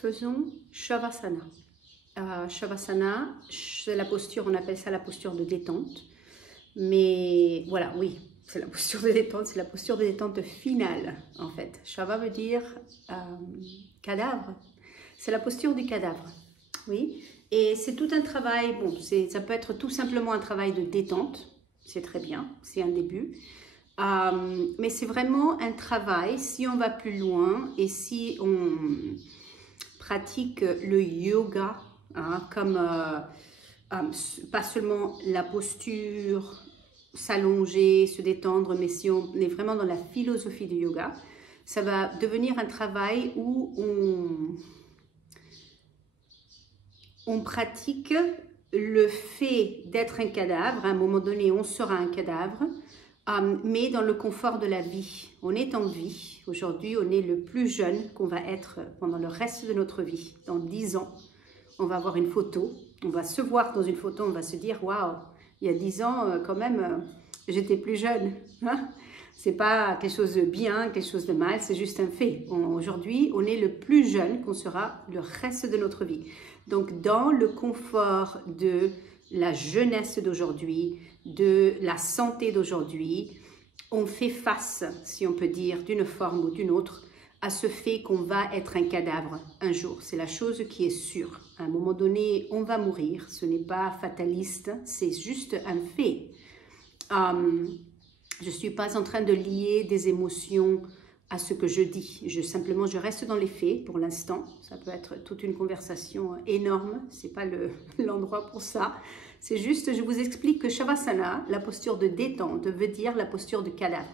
Faisons Shavasana. Shavasana, c'est la posture, on appelle ça la posture de détente. Mais voilà, oui, c'est la posture de détente, c'est la posture de détente finale en fait. Shava veut dire cadavre. C'est la posture du cadavre, oui. Et c'est tout un travail, bon, ça peut être tout simplement un travail de détente, c'est très bien, c'est un début. Mais c'est vraiment un travail, si on va plus loin et si on pratique le yoga, hein, comme pas seulement la posture, s'allonger, se détendre, mais si on est vraiment dans la philosophie du yoga, ça va devenir un travail où on pratique le fait d'être un cadavre. À un moment donné, on sera un cadavre, mais dans le confort de la vie. On est en vie. Aujourd'hui, on est le plus jeune qu'on va être pendant le reste de notre vie. Dans 10 ans, on va avoir une photo. On va se voir dans une photo. On va se dire, waouh, il y a 10 ans, quand même, j'étais plus jeune. Hein? C'est pas quelque chose de bien, quelque chose de mal, c'est juste un fait. Aujourd'hui, on est le plus jeune qu'on sera le reste de notre vie. Donc, dans le confort de la jeunesse d'aujourd'hui, de la santé d'aujourd'hui, on fait face, si on peut dire, d'une forme ou d'une autre, à ce fait qu'on va être un cadavre un jour. C'est la chose qui est sûre. À un moment donné, on va mourir. Ce n'est pas fataliste, c'est juste un fait. Je ne suis pas en train de lier des émotions à ce que je dis. Simplement, je reste dans les faits pour l'instant. Ça peut être toute une conversation énorme. Ce n'est pas l'endroit pour ça. C'est juste, je vous explique que Shavasana, la posture de détente, veut dire la posture de cadavre.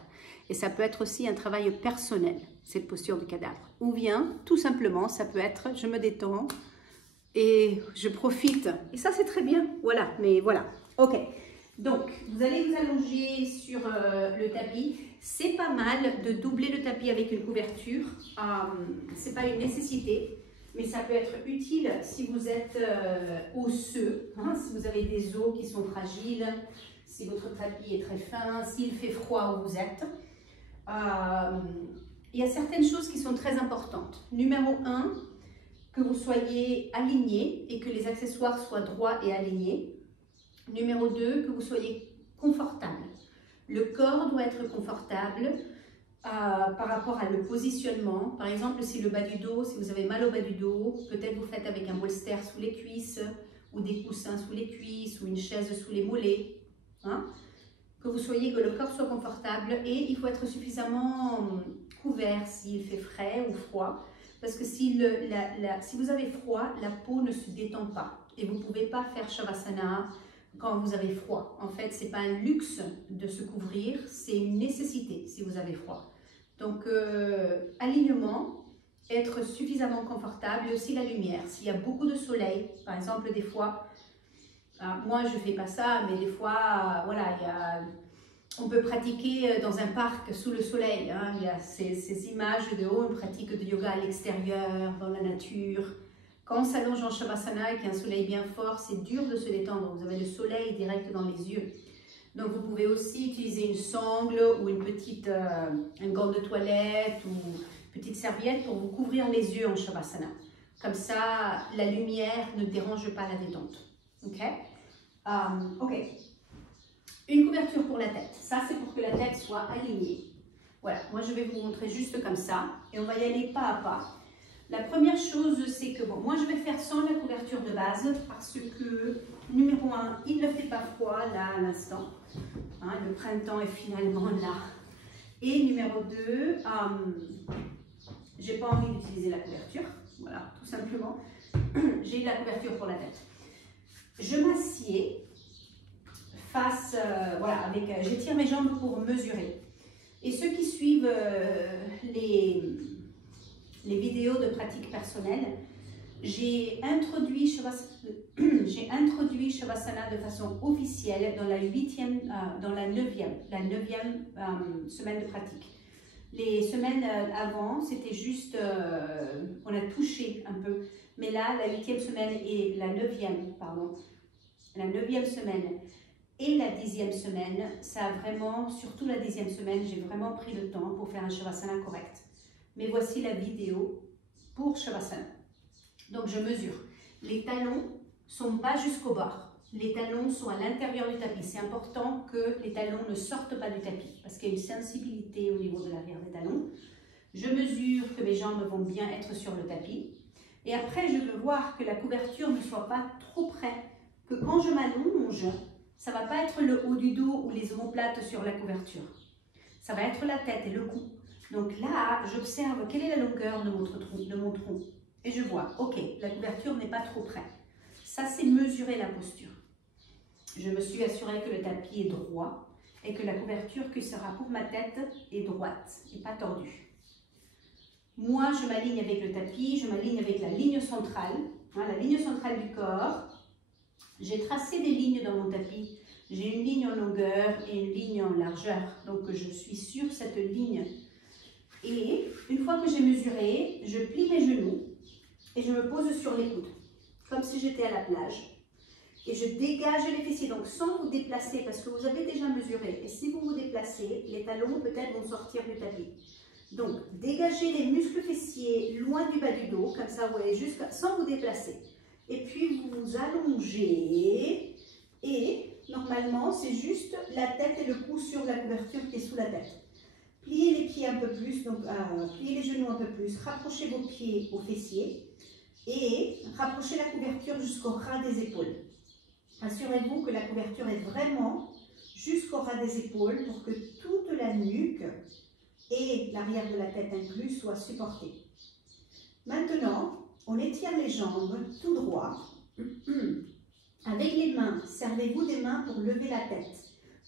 Et ça peut être aussi un travail personnel, cette posture de cadavre. Ou bien, tout simplement, ça peut être, je me détends et je profite. Et ça, c'est très bien. Voilà, mais voilà. Ok. Donc, vous allez vous allonger sur le tapis. C'est pas mal de doubler le tapis avec une couverture. C'est pas une nécessité, mais ça peut être utile si vous êtes osseux, hein, si vous avez des os qui sont fragiles, si votre tapis est très fin, s'il fait froid où vous êtes. Il y a certaines choses qui sont très importantes. Numéro 1, que vous soyez aligné et que les accessoires soient droits et alignés. Numéro 2, que vous soyez confortable. Le corps doit être confortable par rapport à le positionnement. Par exemple, si le bas du dos, si vous avez mal au bas du dos, peut-être vous faites avec un bolster sous les cuisses ou des coussins sous les cuisses ou une chaise sous les mollets. Hein? Que le corps soit confortable et il faut être suffisamment couvert s'il fait frais ou froid. Parce que si vous avez froid, la peau ne se détend pas et vous ne pouvez pas faire Shavasana quand vous avez froid. En fait, ce n'est pas un luxe de se couvrir, c'est une nécessité si vous avez froid. Donc, alignement, être suffisamment confortable et aussi la lumière. S'il y a beaucoup de soleil, par exemple, des fois, moi je ne fais pas ça, mais des fois, voilà, on peut pratiquer dans un parc sous le soleil. Hein. Il y a ces images de haut, on pratique de yoga à l'extérieur, dans la nature. Quand on s'allonge en Shavasana et qu'il y a un soleil bien fort, c'est dur de se détendre. Vous avez le soleil direct dans les yeux. Donc vous pouvez aussi utiliser une sangle ou un gant de toilette ou une petite serviette pour vous couvrir les yeux en Shavasana. Comme ça, la lumière ne dérange pas la détente. Ok? Ok. Une couverture pour la tête. Ça, c'est pour que la tête soit alignée. Voilà. Moi, je vais vous montrer juste comme ça. Et on va y aller pas à pas. La première chose, c'est que, bon, moi je vais faire sans la couverture de base parce que, numéro 1, il ne fait pas froid là à l'instant. Hein, le printemps est finalement là. Et numéro 2, j'ai pas envie d'utiliser la couverture. Voilà, tout simplement. J'ai la couverture pour la tête. Je m'assieds face, voilà, j'étire mes jambes pour mesurer. Et ceux qui suivent les vidéos de pratique personnelle, j'ai introduit Shavasana de façon officielle dans la 9e semaine de pratique. Les semaines avant, c'était juste, on a touché un peu, mais là, la 8e semaine et la 9e semaine et la 10e semaine, ça a vraiment, surtout la 10e semaine, j'ai vraiment pris le temps pour faire un Shavasana correct. Mais voici la vidéo pour Shavasana. Donc je mesure. Les talons ne sont pas jusqu'au bord. Les talons sont à l'intérieur du tapis. C'est important que les talons ne sortent pas du tapis parce qu'il y a une sensibilité au niveau de l'arrière des talons. Je mesure que mes jambes vont bien être sur le tapis. Et après, je veux voir que la couverture ne soit pas trop près. Que quand je m'allonge, ça ne va pas être le haut du dos ou les omoplates sur la couverture. Ça va être la tête et le cou. Donc là, j'observe quelle est la longueur de mon tronc. Et je vois, ok, la couverture n'est pas trop près. Ça, c'est mesurer la posture. Je me suis assurée que le tapis est droit et que la couverture qui sera pour ma tête est droite et pas tordue. Moi, je m'aligne avec le tapis, je m'aligne avec la ligne centrale, la ligne centrale du corps. J'ai tracé des lignes dans mon tapis. J'ai une ligne en longueur et une ligne en largeur. Donc, je suis sur cette ligne. Et une fois que j'ai mesuré, je plie mes genoux et je me pose sur les coudes, comme si j'étais à la plage. Et je dégage les fessiers, donc sans vous déplacer, parce que vous avez déjà mesuré. Et si vous vous déplacez, les talons peut-être vont sortir du tapis. Donc, dégagez les muscles fessiers loin du bas du dos, comme ça, vous voyez, sans vous déplacer. Et puis, vous vous allongez. Et normalement, c'est juste la tête et le cou sur la couverture qui est sous la tête. Pliez les pieds un peu plus, donc pliez les genoux un peu plus. Rapprochez vos pieds aux fessiers. Et rapprochez la couverture jusqu'au ras des épaules. Assurez-vous que la couverture est vraiment jusqu'au ras des épaules pour que toute la nuque et l'arrière de la tête inclus soient supportés. Maintenant, on étire les jambes tout droit. Avec les mains, servez-vous des mains pour lever la tête.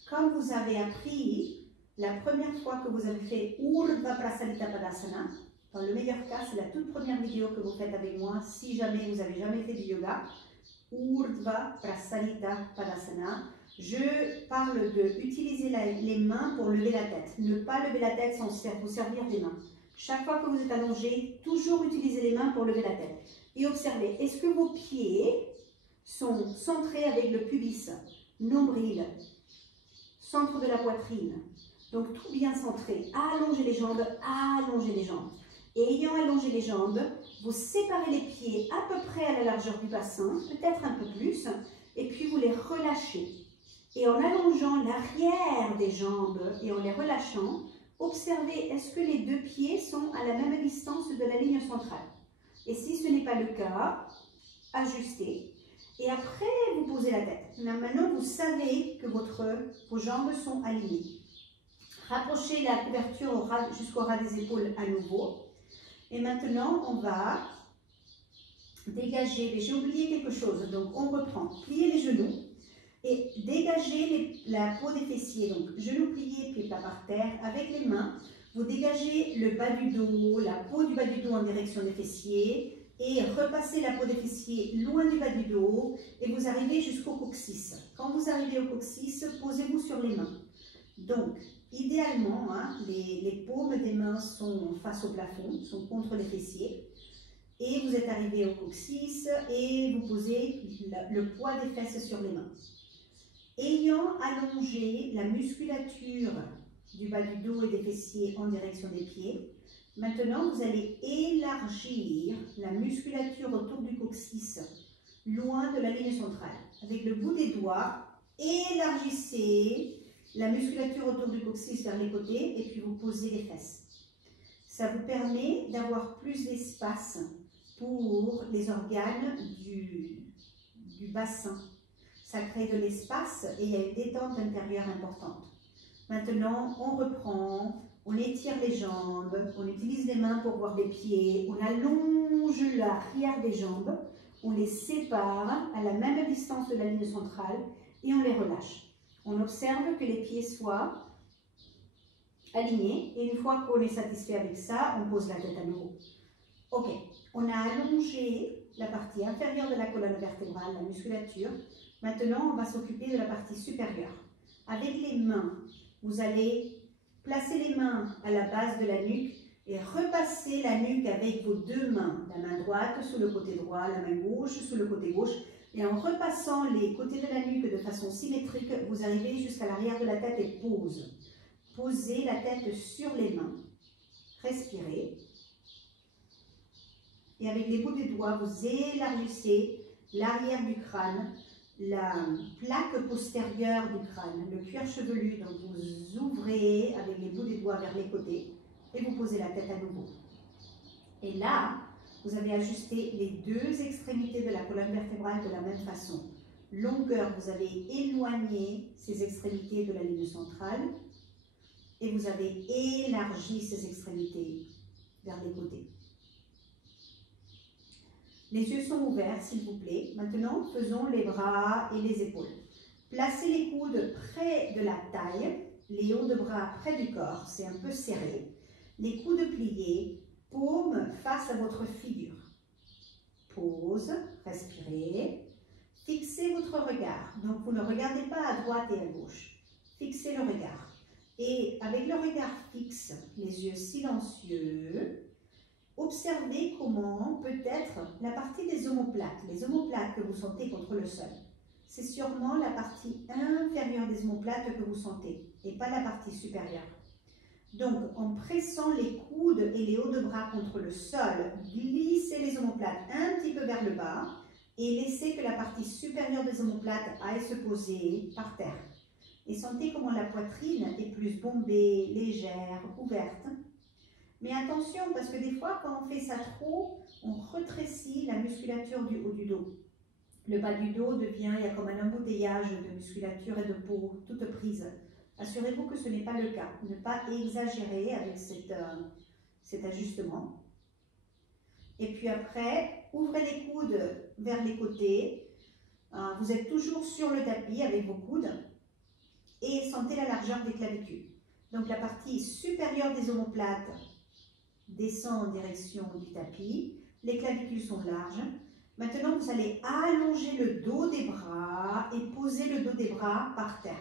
Comme vous avez appris la première fois que vous avez fait Urdhva Prasalita Padasana, dans le meilleur cas, c'est la toute première vidéo que vous faites avec moi, si jamais vous n'avez jamais fait du yoga. Urdhva Prasalita Padasana. Je parle d'utiliser les mains pour lever la tête. Ne pas lever la tête sans vous servir des mains. Chaque fois que vous êtes allongé, toujours utilisez les mains pour lever la tête. Et observez, est-ce que vos pieds sont centrés avec le pubis, nombril, centre de la poitrine. Donc tout bien centré. Allongez les jambes, allongez les jambes. Et ayant allongé les jambes, vous séparez les pieds à peu près à la largeur du bassin, peut-être un peu plus, et puis vous les relâchez. Et en allongeant l'arrière des jambes et en les relâchant, observez, est-ce que les deux pieds sont à la même distance de la ligne centrale? Et si ce n'est pas le cas, ajustez. Et après, vous posez la tête. Maintenant, vous savez que vos jambes sont alignées. Rapprochez la couverture jusqu'au ras des épaules à nouveau. Et maintenant, on va dégager. J'ai oublié quelque chose, donc on reprend. Pliez les genoux et dégagez la peau des fessiers. Donc, genoux pliés, pieds plats par terre. Avec les mains, vous dégagez le bas du dos, la peau du bas du dos en direction des fessiers. Et repassez la peau des fessiers loin du bas du dos et vous arrivez jusqu'au coccyx. Quand vous arrivez au coccyx, posez-vous sur les mains. Donc, idéalement, les paumes des mains sont face au plafond, sont contre les fessiers. Et vous êtes arrivé au coccyx et vous posez le poids des fesses sur les mains. Ayant allongé la musculature du bas du dos et des fessiers en direction des pieds, maintenant, vous allez élargir la musculature autour du coccyx, loin de la ligne centrale. Avec le bout des doigts, élargissez la musculature autour du coccyx vers les côtés et puis vous posez les fesses. Ça vous permet d'avoir plus d'espace pour les organes du bassin. Ça crée de l'espace et il y a une détente intérieure importante. Maintenant, on reprend. On étire les jambes, on utilise les mains pour voir les pieds, on allonge l'arrière des jambes, on les sépare à la même distance de la ligne centrale et on les relâche. On observe que les pieds soient alignés et une fois qu'on est satisfait avec ça, on pose la tête à nouveau. Ok, on a allongé la partie inférieure de la colonne vertébrale, la musculature. Maintenant, on va s'occuper de la partie supérieure. Avec les mains, vous allez placez les mains à la base de la nuque et repassez la nuque avec vos deux mains. La main droite sous le côté droit, la main gauche sous le côté gauche. Et en repassant les côtés de la nuque de façon symétrique, vous arrivez jusqu'à l'arrière de la tête et pose. Posez la tête sur les mains. Respirez. Et avec les bouts des doigts, vous élargissez l'arrière du crâne, la plaque postérieure du crâne, le cuir chevelu. Donc vous ouvrez avec les bouts des doigts vers les côtés et vous posez la tête à nouveau. Et là, vous avez ajusté les deux extrémités de la colonne vertébrale de la même façon. Longueur, vous avez éloigné ces extrémités de la ligne centrale et vous avez élargi ces extrémités vers les côtés. Les yeux sont ouverts, s'il vous plaît. Maintenant, faisons les bras et les épaules. Placez les coudes près de la taille, les hauts de bras près du corps, c'est un peu serré. Les coudes pliés, paume face à votre figure. Pause, respirez. Fixez votre regard. Donc, vous ne regardez pas à droite et à gauche. Fixez le regard. Et avec le regard fixe, les yeux silencieux, observez comment peut-être la partie des omoplates, les omoplates que vous sentez contre le sol, c'est sûrement la partie inférieure des omoplates que vous sentez et pas la partie supérieure. Donc, en pressant les coudes et les hauts de bras contre le sol, glissez les omoplates un petit peu vers le bas et laissez que la partie supérieure des omoplates aille se poser par terre. Et sentez comment la poitrine est plus bombée, légère, ouverte. Mais attention, parce que des fois, quand on fait ça trop, on rétrécit la musculature du haut du dos. Le bas du dos devient, il y a comme un embouteillage de musculature et de peau toute prise. Assurez-vous que ce n'est pas le cas. Ne pas exagérer avec cet ajustement. Et puis après, ouvrez les coudes vers les côtés. Vous êtes toujours sur le tapis avec vos coudes. Et sentez la largeur des clavicules. Donc la partie supérieure des omoplates descend en direction du tapis, les clavicules sont larges. Maintenant, vous allez allonger le dos des bras et poser le dos des bras par terre.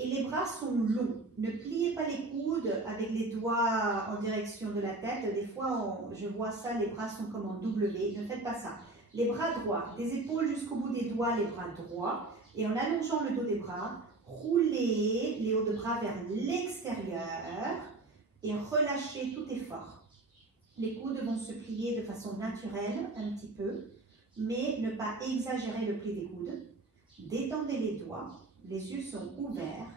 Et les bras sont longs. Ne pliez pas les coudes avec les doigts en direction de la tête. Des fois, je vois ça, les bras sont comme en W. Ne faites pas ça. Les bras droits, des épaules jusqu'au bout des doigts, les bras droits. Et en allongeant le dos des bras, roulez les hauts de bras vers l'extérieur et relâchez tout effort. Les coudes vont se plier de façon naturelle, un petit peu, mais ne pas exagérer le pli des coudes. Détendez les doigts, les yeux sont ouverts,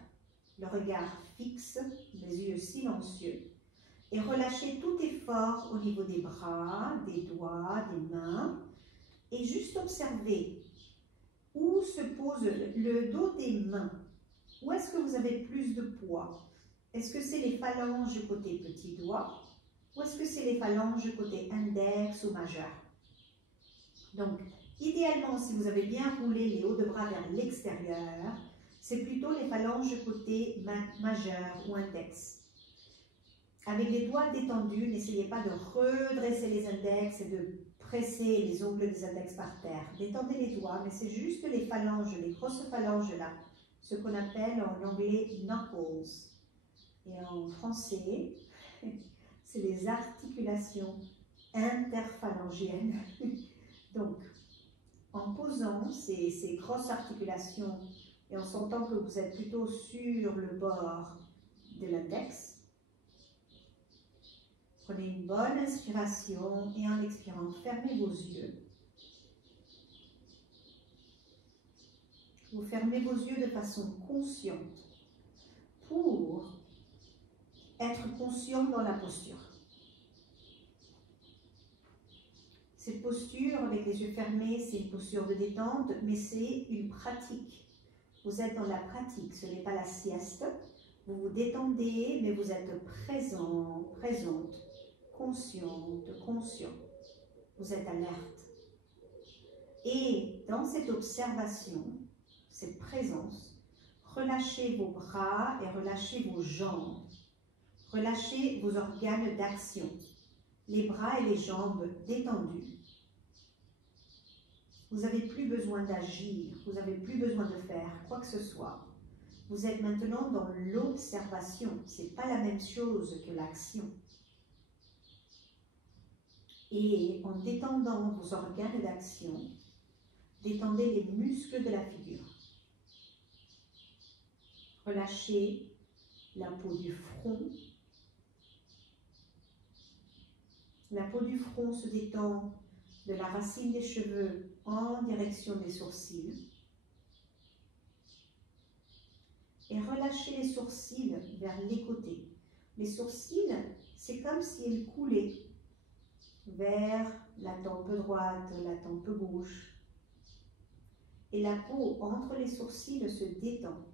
le regard fixe, les yeux silencieux. Et relâchez tout effort au niveau des bras, des doigts, des mains. Et juste observez où se pose le dos des mains. Où est-ce que vous avez plus de poids? Est-ce que c'est les phalanges côté petit doigt? Ou est-ce que c'est les phalanges côté index ou majeur? Donc, idéalement, si vous avez bien roulé les hauts de bras vers l'extérieur, c'est plutôt les phalanges côté majeur ou index. Avec les doigts détendus, n'essayez pas de redresser les index et de presser les ongles des index par terre. Détendez les doigts, mais c'est juste les phalanges, les grosses phalanges là, ce qu'on appelle en anglais knuckles. Et en français, c'est les articulations interphalangiennes. Donc, en posant ces grosses articulations et en sentant que vous êtes plutôt sur le bord de l'index, prenez une bonne inspiration et en expirant, fermez vos yeux. Vous fermez vos yeux de façon consciente pour être conscient dans la posture. Cette posture avec les yeux fermés, c'est une posture de détente, mais c'est une pratique. Vous êtes dans la pratique, ce n'est pas la sieste. Vous vous détendez, mais vous êtes présent, présente, consciente, conscient. Vous êtes alerte. Et dans cette observation, cette présence, relâchez vos bras et relâchez vos jambes. Relâchez vos organes d'action. Les bras et les jambes détendus. Vous n'avez plus besoin d'agir, vous n'avez plus besoin de faire quoi que ce soit. Vous êtes maintenant dans l'observation. Ce n'est pas la même chose que l'action. Et en détendant vos organes d'action, détendez les muscles de la figure. Relâchez la peau du front. La peau du front se détend de la racine des cheveux en direction des sourcils. Et relâchez les sourcils vers les côtés. Les sourcils, c'est comme s'ils coulaient vers la tempe droite, la tempe gauche. Et la peau entre les sourcils se détend.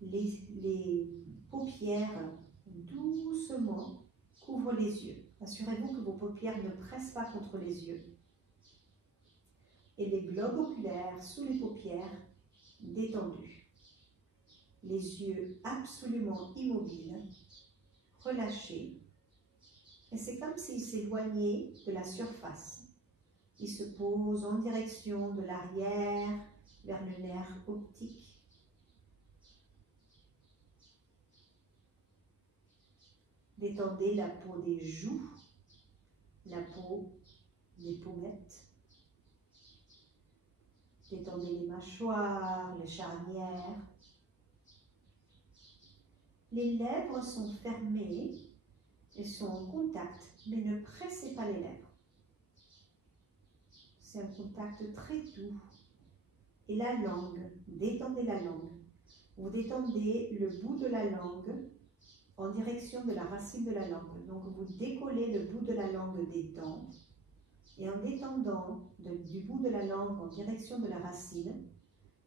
Les paupières doucement couvrent les yeux. Assurez-vous que vos paupières ne pressent pas contre les yeux. Et les globes oculaires sous les paupières détendus. Les yeux absolument immobiles, relâchés. Et c'est comme s'ils s'éloignaient de la surface. Ils se posent en direction de l'arrière vers le nerf optique. Détendez la peau des joues, la peau des pommettes. Détendez les mâchoires, les charnières. Les lèvres sont fermées et sont en contact, mais ne pressez pas les lèvres. C'est un contact très doux. Et la langue, détendez la langue. Vous détendez le bout de la langue en direction de la racine de la langue. Donc vous décollez le bout de la langue des dents et en détendant du bout de la langue en direction de la racine,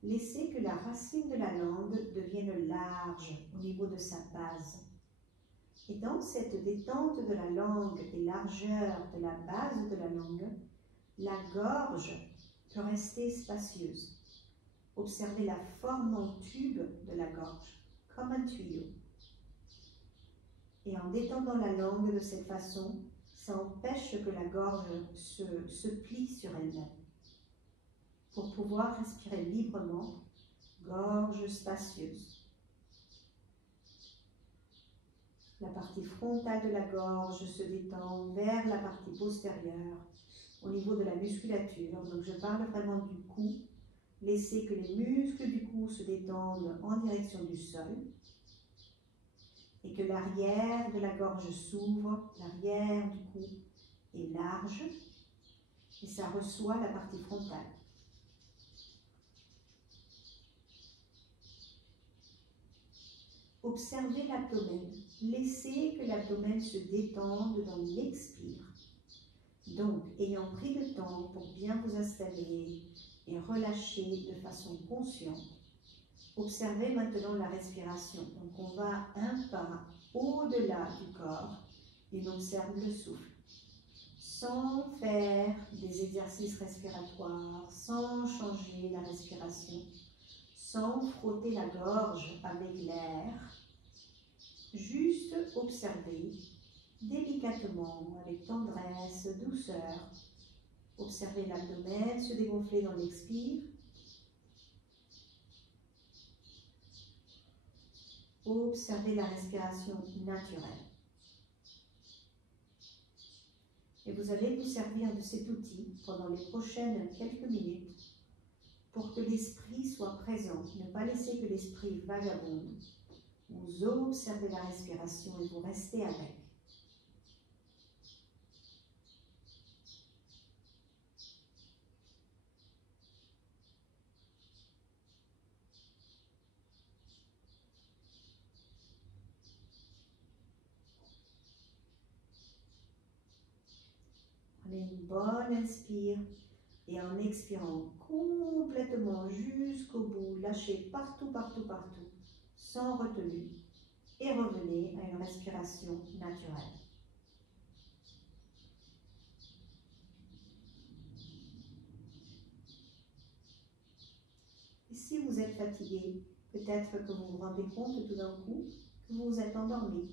laissez que la racine de la langue devienne large au niveau de sa base. Et dans cette détente de la langue et largeur de la base de la langue, la gorge peut rester spacieuse. Observez la forme en tube de la gorge, comme un tuyau. Et en détendant la langue de cette façon, ça empêche que la gorge se plie sur elle-même. Pour pouvoir respirer librement, gorge spacieuse. La partie frontale de la gorge se détend vers la partie postérieure, au niveau de la musculature. Donc je parle vraiment du cou. Laissez que les muscles du cou se détendent en direction du sol. Et que l'arrière de la gorge s'ouvre, l'arrière du cou est large. Et ça reçoit la partie frontale. Observez l'abdomen. Laissez que l'abdomen se détende dans l'expire. Donc, ayant pris le temps pour bien vous installer et relâcher de façon consciente, observez maintenant la respiration. Donc, on va un pas au-delà du corps et on observe le souffle. Sans faire des exercices respiratoires, sans changer la respiration, sans frotter la gorge avec l'air, juste observer délicatement, avec tendresse, douceur. Observez l'abdomen se dégonfler dans l'expire. Observez la respiration naturelle. Et vous allez vous servir de cet outil pendant les prochaines quelques minutes pour que l'esprit soit présent. Ne pas laisser que l'esprit vagabonde. Vous observez la respiration et vous restez avec. Prenez une bonne inspire et en expirant complètement jusqu'au bout, lâchez partout, partout, partout, sans retenue et revenez à une respiration naturelle. Et si vous êtes fatigué, peut-être que vous vous rendez compte tout d'un coup que vous vous êtes endormi.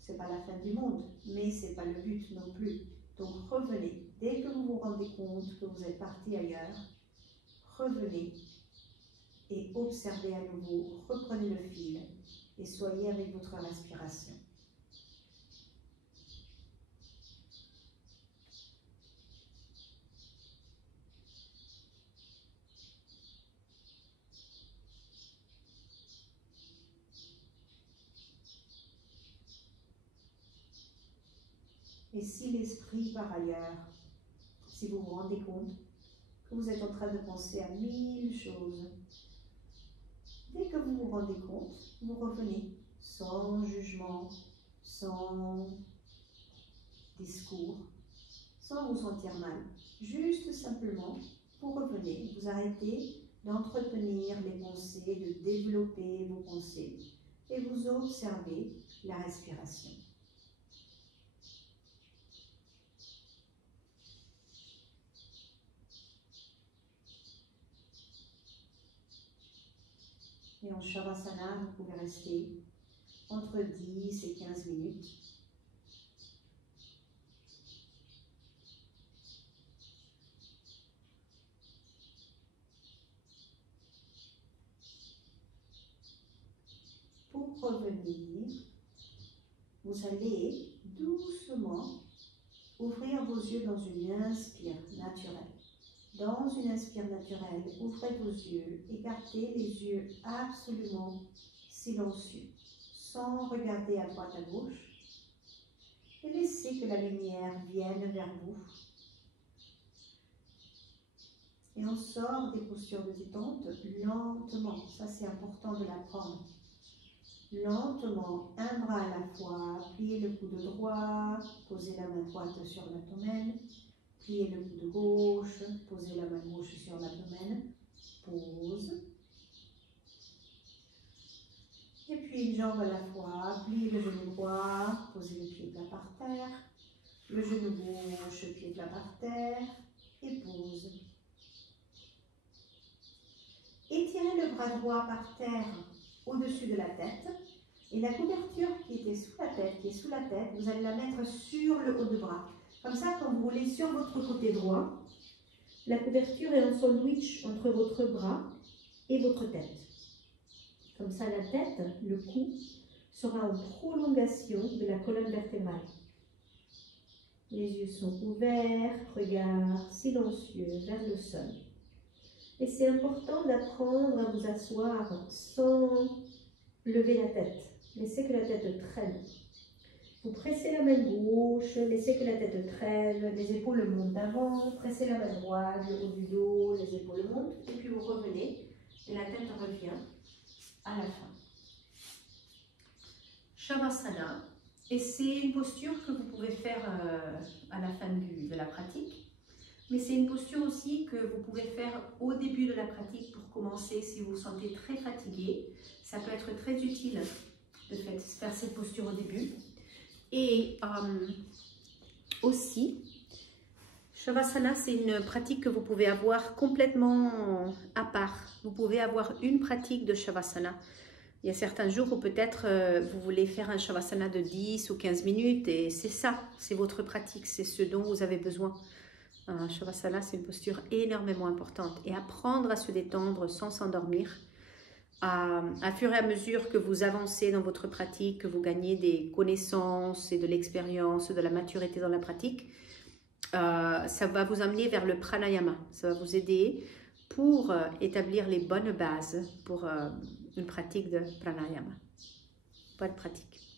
Ce n'est pas la fin du monde, mais ce n'est pas le but non plus. Donc revenez, dès que vous vous rendez compte que vous êtes parti ailleurs, revenez et observez à nouveau, reprenez le fil et soyez avec votre respiration. Et si l'esprit, par ailleurs, si vous vous rendez compte que vous êtes en train de penser à 1000 choses, dès que vous vous rendez compte, vous revenez sans jugement, sans discours, sans vous sentir mal. Juste simplement, vous revenez, vous arrêtez d'entretenir les pensées, de développer vos pensées et vous observez la respiration. Et en Shavasana, vous pouvez rester entre 10 et 15 minutes. Pour revenir, vous allez doucement ouvrir vos yeux dans une inspire naturelle. Dans une inspire naturelle, ouvrez vos yeux et gardez les yeux absolument silencieux, sans regarder à droite à gauche. Et laissez que la lumière vienne vers vous. Et on sort des postures de détente lentement. Ça, c'est important de l'apprendre. Lentement, un bras à la fois, pliez le coude droit, posez la main droite sur l'abdomen, pliez le coude gauche, posez la main gauche sur l'abdomen, pause. Et puis une jambe à la fois, pliez le genou droit, posez le pied plat par terre, le genou gauche, pied plat par terre, et pause. Étirez le bras droit par terre au-dessus de la tête. Et la couverture qui était sous la tête, qui est sous la tête, vous allez la mettre sur le haut de bras. Comme ça, quand vous roulez sur votre côté droit, la couverture est en sandwich entre votre bras et votre tête. Comme ça, la tête, le cou, sera en prolongation de la colonne vertébrale. Les yeux sont ouverts, regard silencieux vers le sol. Et c'est important d'apprendre à vous asseoir sans lever la tête. Laissez que la tête traîne. Vous pressez la main gauche, laissez que la tête traîne, les épaules montent d'avant, pressez la main droite, le haut du dos, les épaules montent, et puis vous revenez, et la tête revient à la fin. Shavasana, et c'est une posture que vous pouvez faire à la fin de la pratique, mais c'est une posture aussi que vous pouvez faire au début de la pratique pour commencer si vous vous sentez très fatigué. Ça peut être très utile de faire cette posture au début. Et aussi, Shavasana, c'est une pratique que vous pouvez avoir complètement à part. Vous pouvez avoir une pratique de Shavasana. Il y a certains jours où peut-être vous voulez faire un Shavasana de 10 ou 15 minutes et c'est ça, c'est votre pratique, c'est ce dont vous avez besoin. Shavasana, c'est une posture énormément importante et apprendre à se détendre sans s'endormir. À fur et à mesure que vous avancez dans votre pratique, que vous gagnez des connaissances et de l'expérience, de la maturité dans la pratique, ça va vous amener vers le pranayama. Ça va vous aider pour établir les bonnes bases pour une pratique de pranayama. Bonne pratique.